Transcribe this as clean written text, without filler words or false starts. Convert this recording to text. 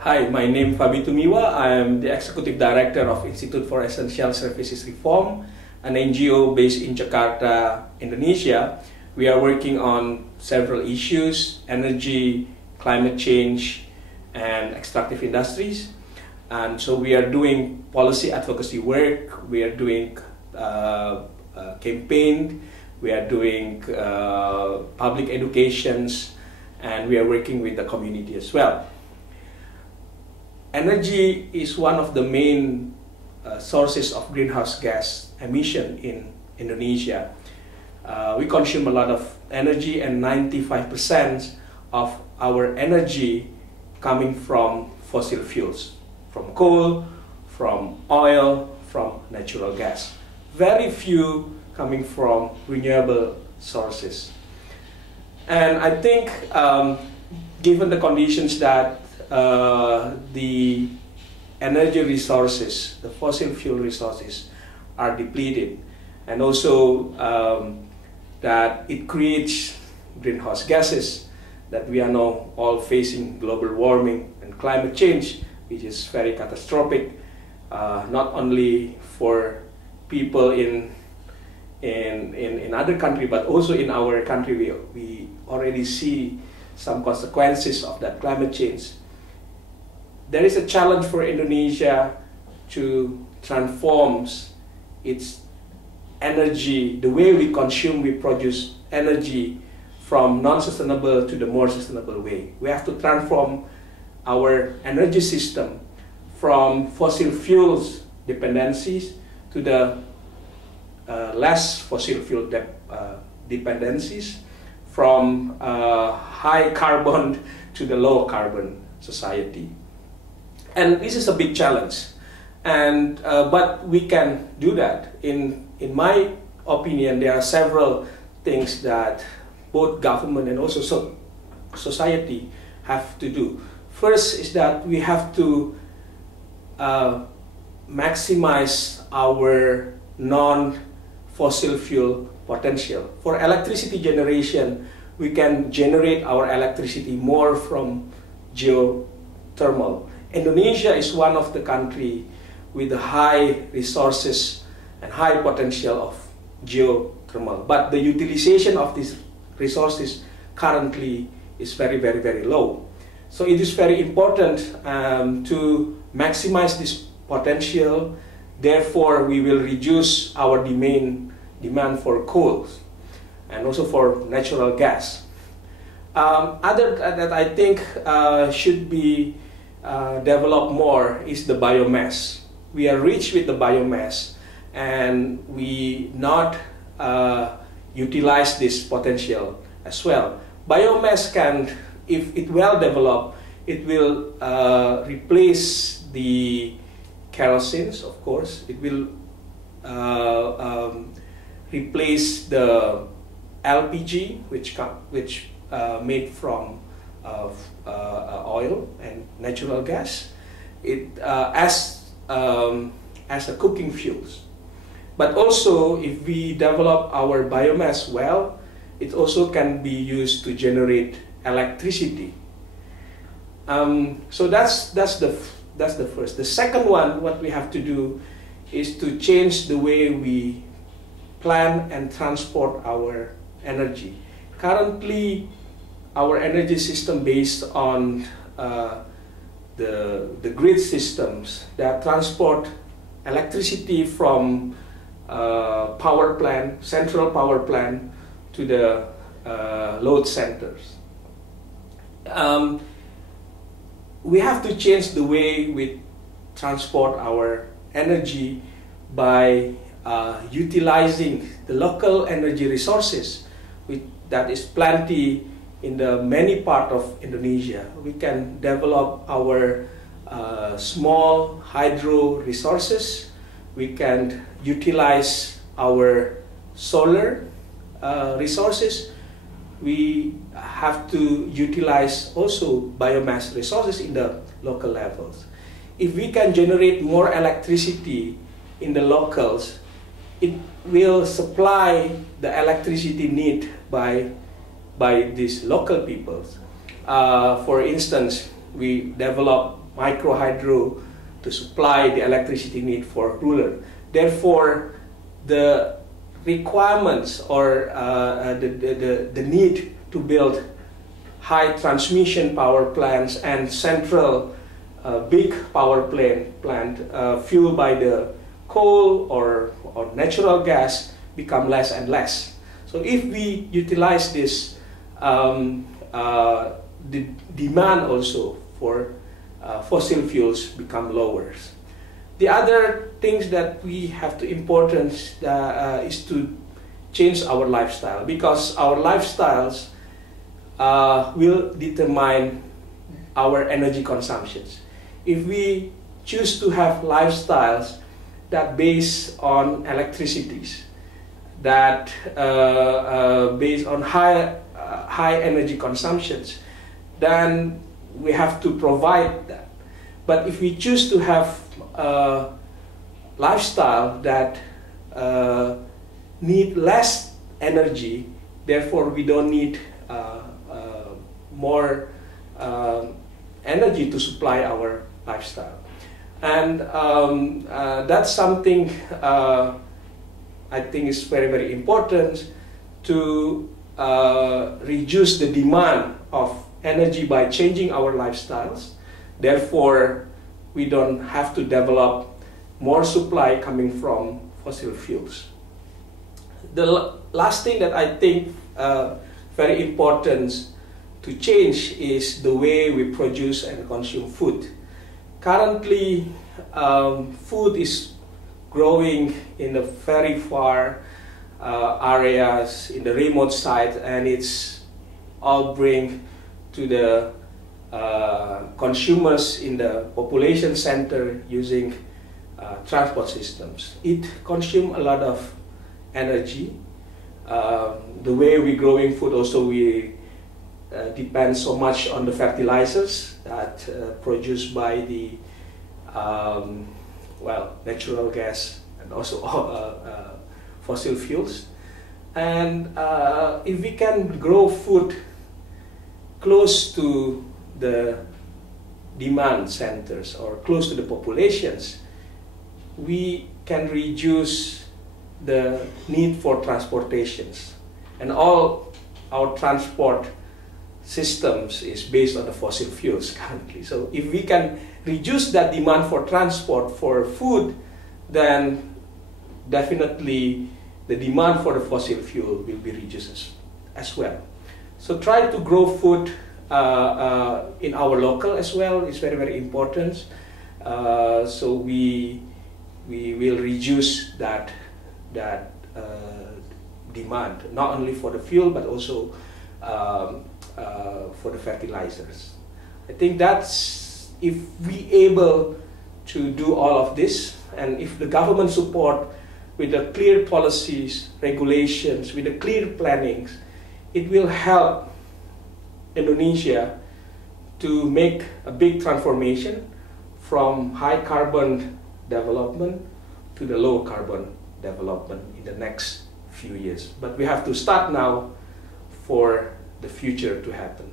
Hi, my name is Fabby Tumiwa. I am the Executive Director of Institute for Essential Services Reform, an NGO based in Jakarta, Indonesia. We are working on several issues: energy, climate change, and extractive industries. And so we are doing policy advocacy work, we are doing campaign, we are doing public educations, and we are working with the community as well. Energy is one of the main sources of greenhouse gas emission in Indonesia. We consume a lot of energy, and 95% of our energy coming from fossil fuels, from coal, from oil, from natural gas. Very few coming from renewable sources. And I think given the conditions that the energy resources, the fossil fuel resources are depleted, and also that it creates greenhouse gases, that we are now all facing global warming and climate change, which is very catastrophic, not only for people in other countries, but also in our country. We already see some consequences of that climate change. There is a challenge for Indonesia to transform its energy, the way we consume, we produce energy, from non-sustainable to the more sustainable way. We have to transform our energy system from fossil fuels dependencies to the less fossil fuel dependencies, from high carbon to the low carbon society. And this is a big challenge, and but we can do that. In my opinion, there are several things that both government and also society have to do. First is that we have to maximize our non-fossil fuel potential. For electricity generation, we can generate our electricity more from geothermal. Indonesia is one of the countries with high resources and high potential of geothermal, but the utilization of these resources currently is very low. So it is very important to maximize this potential. Therefore, we will reduce our demand for coal and also for natural gas. Other that I think should be developed more is the biomass. We are rich with the biomass, and we not utilize this potential as well. Biomass can, if it well developed, it will replace the kerosene, of course. It will replace the LPG, which made from oil and natural gas, as a cooking fuels. But also, if we develop our biomass well, it also can be used to generate electricity. So that's the first. The second one, what we have to do is to change the way we plan and transport our energy. Currently, our energy system based on the grid systems that transport electricity from power plant, central power plant, to the load centers. We have to change the way we transport our energy by utilizing the local energy resources, that is plenty in the many part of Indonesia. We can develop our small hydro resources. We can utilize our solar resources. We have to utilize also biomass resources in the local levels. If we can generate more electricity in the locals, it will supply the electricity need by these local peoples. For instance, we develop micro hydro to supply the electricity need for rural. Therefore, the requirements or the need to build high transmission power plants and central big power plant fueled by the coal or natural gas become less and less. So if we utilize this, the demand also for fossil fuels become lower. The other things that we have to importance is to change our lifestyle, because our lifestyles will determine our energy consumptions. If we choose to have lifestyles that based on electricities, that based on high energy consumptions, then we have to provide that. But if we choose to have a lifestyle that need less energy, therefore we don't need more energy to supply our lifestyle. And that's something I think is very, very important to reduce the demand of energy by changing our lifestyles. Therefore, we don't have to develop more supply coming from fossil fuels. The last thing that I think very important to change is the way we produce and consume food. Currently, food is growing in the very far areas, in the remote side, and it's all bring to the consumers in the population center using transport systems. It consumes a lot of energy. The way we growing food also, we depend so much on the fertilizers that produced by the natural gas and also fossil fuels. And if we can grow food close to the demand centers or close to the populations, we can reduce the need for transportations. And all our transport systems is based on the fossil fuels currently. So if we can reduce that demand for transport for food, then definitely the demand for the fossil fuel will be reduced as well. So try to grow food in our local as well is very, very important. So we will reduce that demand, not only for the fuel but also for the fertilizers. I think that's, if we able to do all of this, and if the government support with the clear policies, regulations, with the clear plannings, it will help Indonesia to make a big transformation from high carbon development to the low carbon development in the next few years. But we have to start now for the future to happen.